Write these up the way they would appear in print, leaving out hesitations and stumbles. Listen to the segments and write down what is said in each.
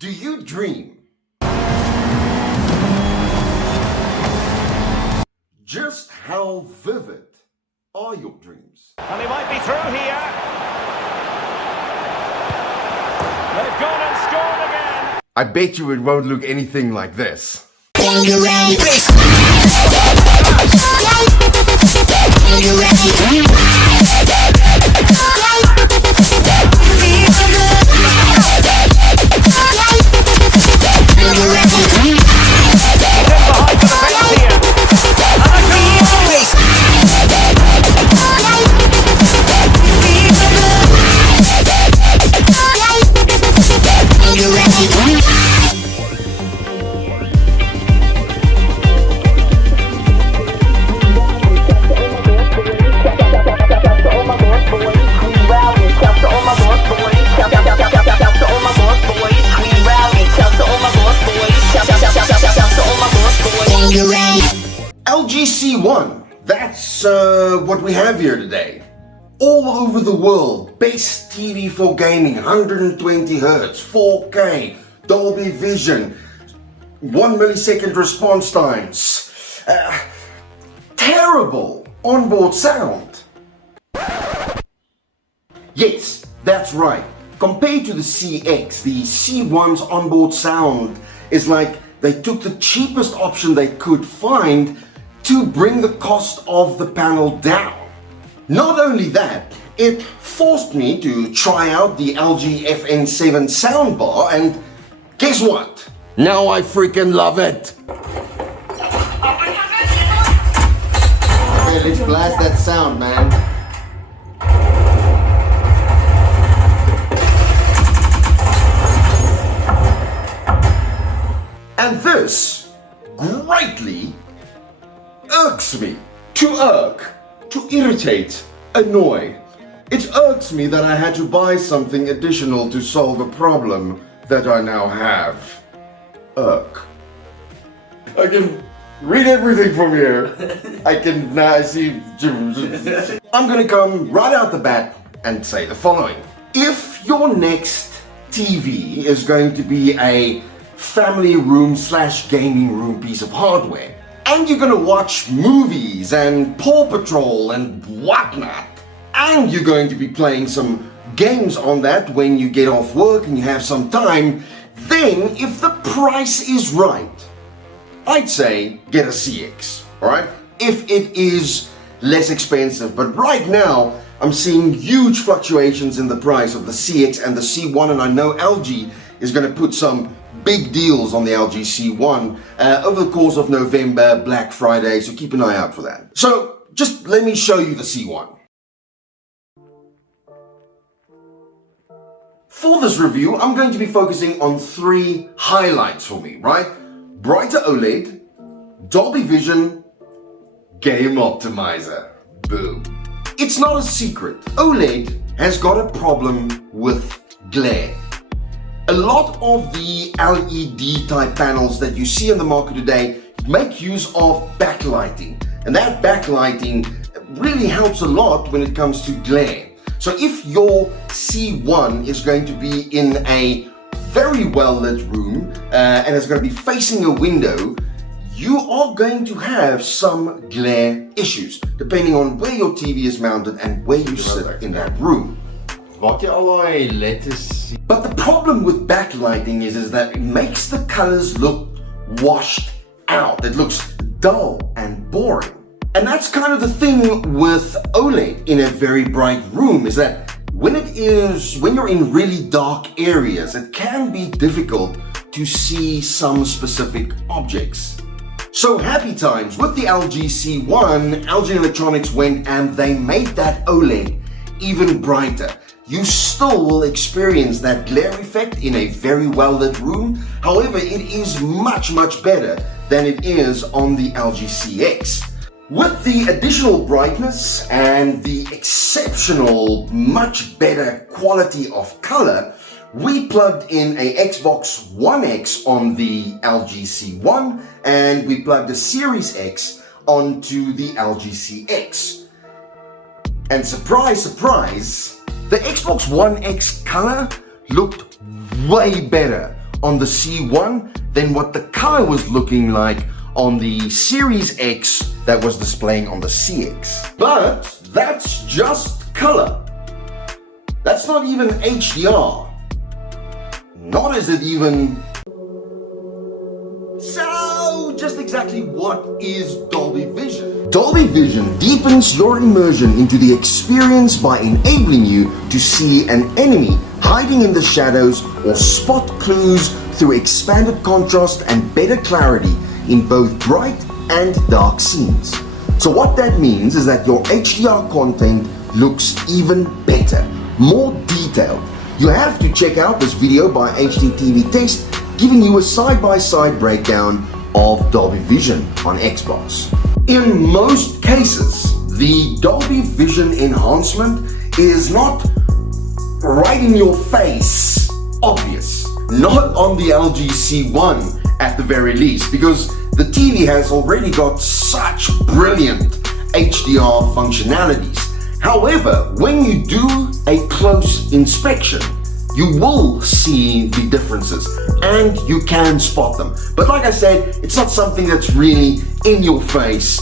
Do you dream? Just how vivid are your dreams? And he might be through here. They've gone and scored again. I bet you it won't look anything like this. LG C1, that's what we have here today. All over the world, best TV for gaming, 120 Hz, 4K, Dolby Vision, 1 millisecond response times, terrible onboard sound. Yes, that's right. Compared to the CX, the C1's onboard sound is like they took the cheapest option they could find to bring the cost of the panel down. Not only that, it forced me to try out the LG FN7 soundbar, and guess what? Now I freaking love it! Okay, let's blast that sound, man. And this greatly irks me. To irk, to irritate, annoy. It irks me that I had to buy something additional to solve a problem that I now have. Irk. I can read everything from here. I can now see. I'm gonna come right out the bat and say the following. If your next TV is going to be a family room / gaming room piece of hardware, and you're gonna watch movies and Paw Patrol and whatnot, and you're going to be playing some games on that when you get off work and you have some time, then if the price is right, I'd say get a CX, alright? If it is less expensive, but right now I'm seeing huge fluctuations in the price of the CX and the C1, and I know LG is gonna put some big deals on the LG C1 over the course of November, Black Friday, so keep an eye out for that. So just let me show you the C1. For this review, I'm going to be focusing on 3 highlights for me, right? Brighter OLED, Dolby Vision, Game Optimizer. Boom. It's not a secret. OLED has got a problem with glare. A lot of the LED type panels that you see in the market today make use of backlighting, and that backlighting really helps a lot when it comes to glare. So if your C1 is going to be in a very well lit room and it's going to be facing a window, you are going to have some glare issues depending on where your TV is mounted and where you sit in that room. Wat jy al daai letters sien. But the problem with backlighting is that it makes the colors look washed out. It looks dull and boring. And that's kind of the thing with OLED in a very bright room, is that when you're in really dark areas, it can be difficult to see some specific objects. So happy times with the LG C1, LG Electronics went and they made that OLED even brighter. You still will experience that glare effect in a very well lit room. However, it is much better than it is on the LG CX. With the additional brightness and the exceptional, much better quality of color, we plugged in a Xbox One X on the LG C1, and we plugged a Series X onto the LG CX. And surprise, surprise, the Xbox One X color looked way better on the C1 than what the color was looking like on the Series X that was displaying on the CX. But that's just color. That's not even HDR. Nor is it even... So, just exactly what is Dolby Vision? Dolby Vision deepens your immersion into the experience by enabling you to see an enemy hiding in the shadows or spot clues through expanded contrast and better clarity in both bright and dark scenes. So what that means is that your HDR content looks even better, more detailed. You have to check out this video by HDTV Test, giving you a side-by-side breakdown of Dolby Vision on Xbox. In most cases, the Dolby Vision enhancement is not right in your face obvious. Not on the LG C1 at the very least, because the TV has already got such brilliant HDR functionalities. However, when you do a close inspection, you will see the differences and you can spot them. But like I said, it's not something that's really in your face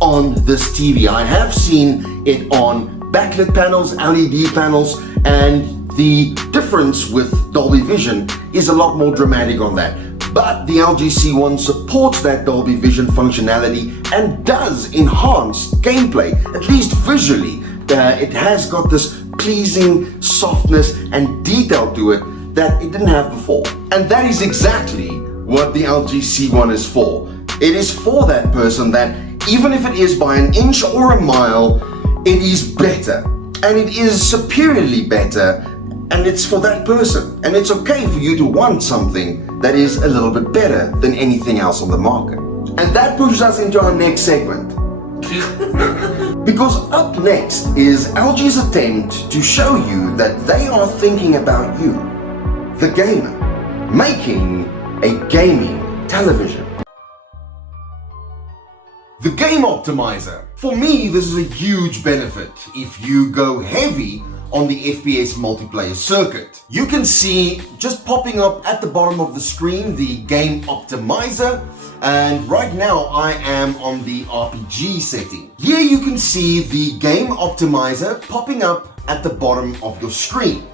on this TV. I have seen it on backlit panels, LED panels, and the difference with Dolby Vision is a lot more dramatic on that. But the LG C1 supports that Dolby Vision functionality and does enhance gameplay, at least visually. It has got this pleasing softness and detail to it that it didn't have before. And that is exactly what the LG C1 is for. It is for that person that, even if it is by an inch or a mile, it is better. And it is superiorly better. And it's for that person. And it's okay for you to want something that is a little bit better than anything else on the market. And that pushes us into our next segment. Because up next is LG's attempt to show you that they are thinking about you, the gamer, making a gaming television. The Game Optimizer. For me, this is a huge benefit if you go heavy on the FPS multiplayer circuit. You can see just popping up at the bottom of the screen the Game Optimizer, and right now I am on the RPG setting. Here you can see the Game Optimizer popping up at the bottom of your screen.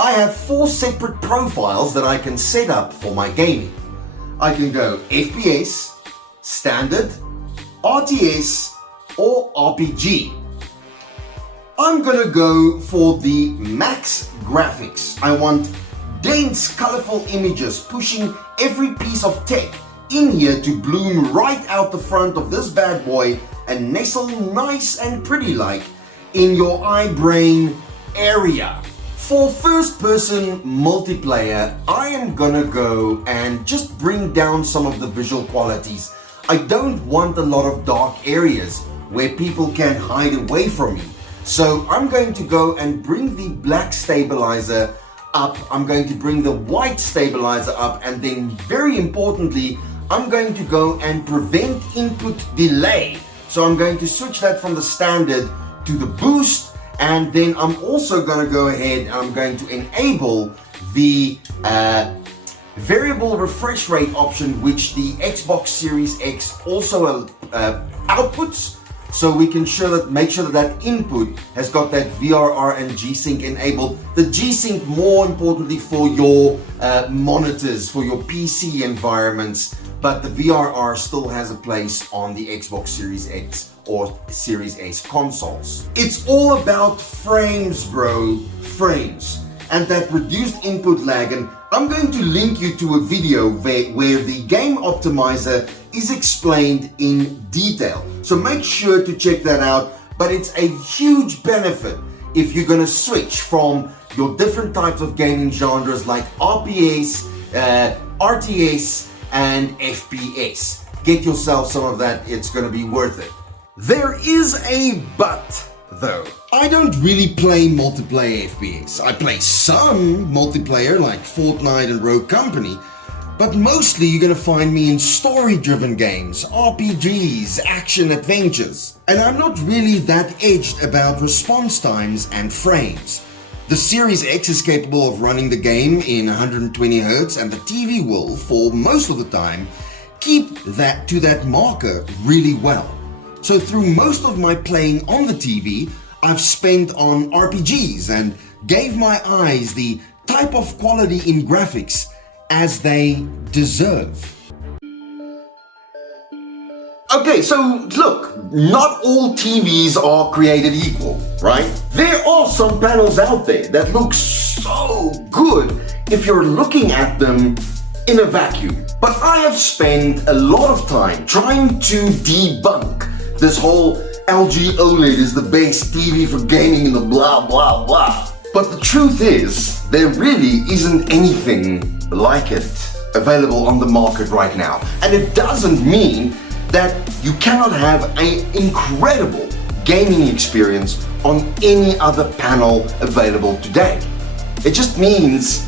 I have 4 separate profiles that I can set up for my gaming. I can go FPS, Standard, RTS, or RPG. I'm gonna go for the max graphics. I want dense, colorful images pushing every piece of tech in here to bloom right out the front of this bad boy and nestle nice and pretty like in your eyebrain area. For first person multiplayer, I am gonna go and just bring down some of the visual qualities. I don't want a lot of dark areas where people can hide away from me. So I'm going to go and bring the black stabilizer up, I'm going to bring the white stabilizer up, and then very importantly, I'm going to go and prevent input delay. So I'm going to switch that from the standard to the boost, and then I'm also going to go ahead and I'm going to enable the variable refresh rate option, which the Xbox Series X also outputs. So we can make sure that input has got that VRR and G-Sync enabled. The G-Sync more importantly for your monitors, for your PC environments, but the VRR still has a place on the Xbox Series X or Series S consoles. It's all about frames, bro, frames, and that reduced input lag. And I'm going to link you to a video where the Game Optimizer is explained in detail. So make sure to check that out. But it's a huge benefit if you're gonna switch from your different types of gaming genres like RPS, RTS, and FPS. Get yourself some of that, it's gonna be worth it. There is a but though. I don't really play multiplayer FPS. I play some multiplayer like Fortnite and Rogue Company, but mostly you're gonna find me in story-driven games, RPGs, action adventures. And I'm not really that edged about response times and frames. The Series X is capable of running the game in 120Hz, and the TV will, for most of the time, keep that to that marker really well. So through most of my playing on the TV, I've spent on RPGs and gave my eyes the type of quality in graphics as they deserve. Okay, so look, not all TVs are created equal, right? There are some panels out there that look so good if you're looking at them in a vacuum. But I have spent a lot of time trying to debunk this whole LG OLED is the best TV for gaming and the blah blah blah. But the truth is, there really isn't anything like it available on the market right now. And it doesn't mean that you cannot have an incredible gaming experience on any other panel available today. It just means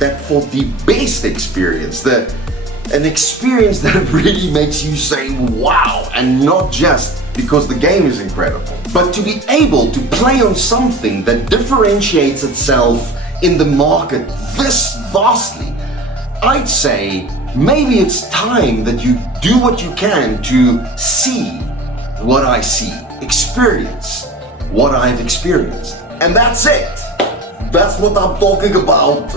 that for the best experience, an experience that really makes you say wow, and not just because the game is incredible, but to be able to play on something that differentiates itself in the market this vastly, I'd say maybe it's time that you do what you can to see what I see, experience what I've experienced. And that's it. That's what I'm talking about.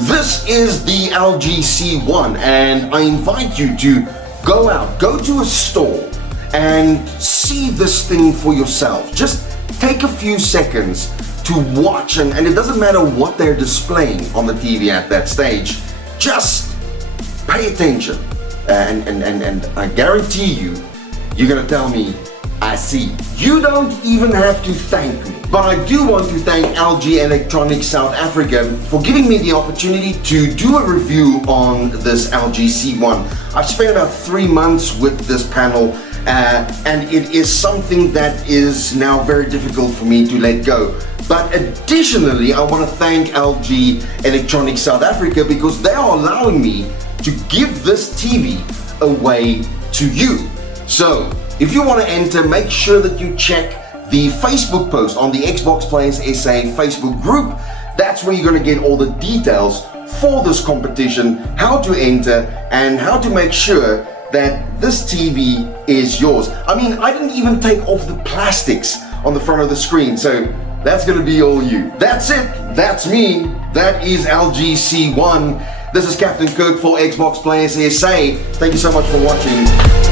This is the LG C1, and I invite you to go to a store and see this thing for yourself. Just take a few seconds to watch, and it doesn't matter what they're displaying on the TV at that stage. Just pay attention, and I guarantee you're gonna tell me, I see. You don't even have to thank me, but I do want to thank LG Electronics South Africa for giving me the opportunity to do a review on this LG C1. I've spent about 3 months with this panel, and it is something that is now very difficult for me to let go. But additionally, I want to thank LG Electronics South Africa because they are allowing me to give this TV away to you. So, if you want to enter, make sure that you check the Facebook post on the Xbox Players SA Facebook group. That's where you're going to get all the details for this competition, how to enter, and how to make sure that this TV is yours. I mean, I didn't even take off the plastics on the front of the screen, so that's going to be all you. That's it. That's me. That is LG C1. This is Captain Kirk for Xbox Players SA. Thank you so much for watching.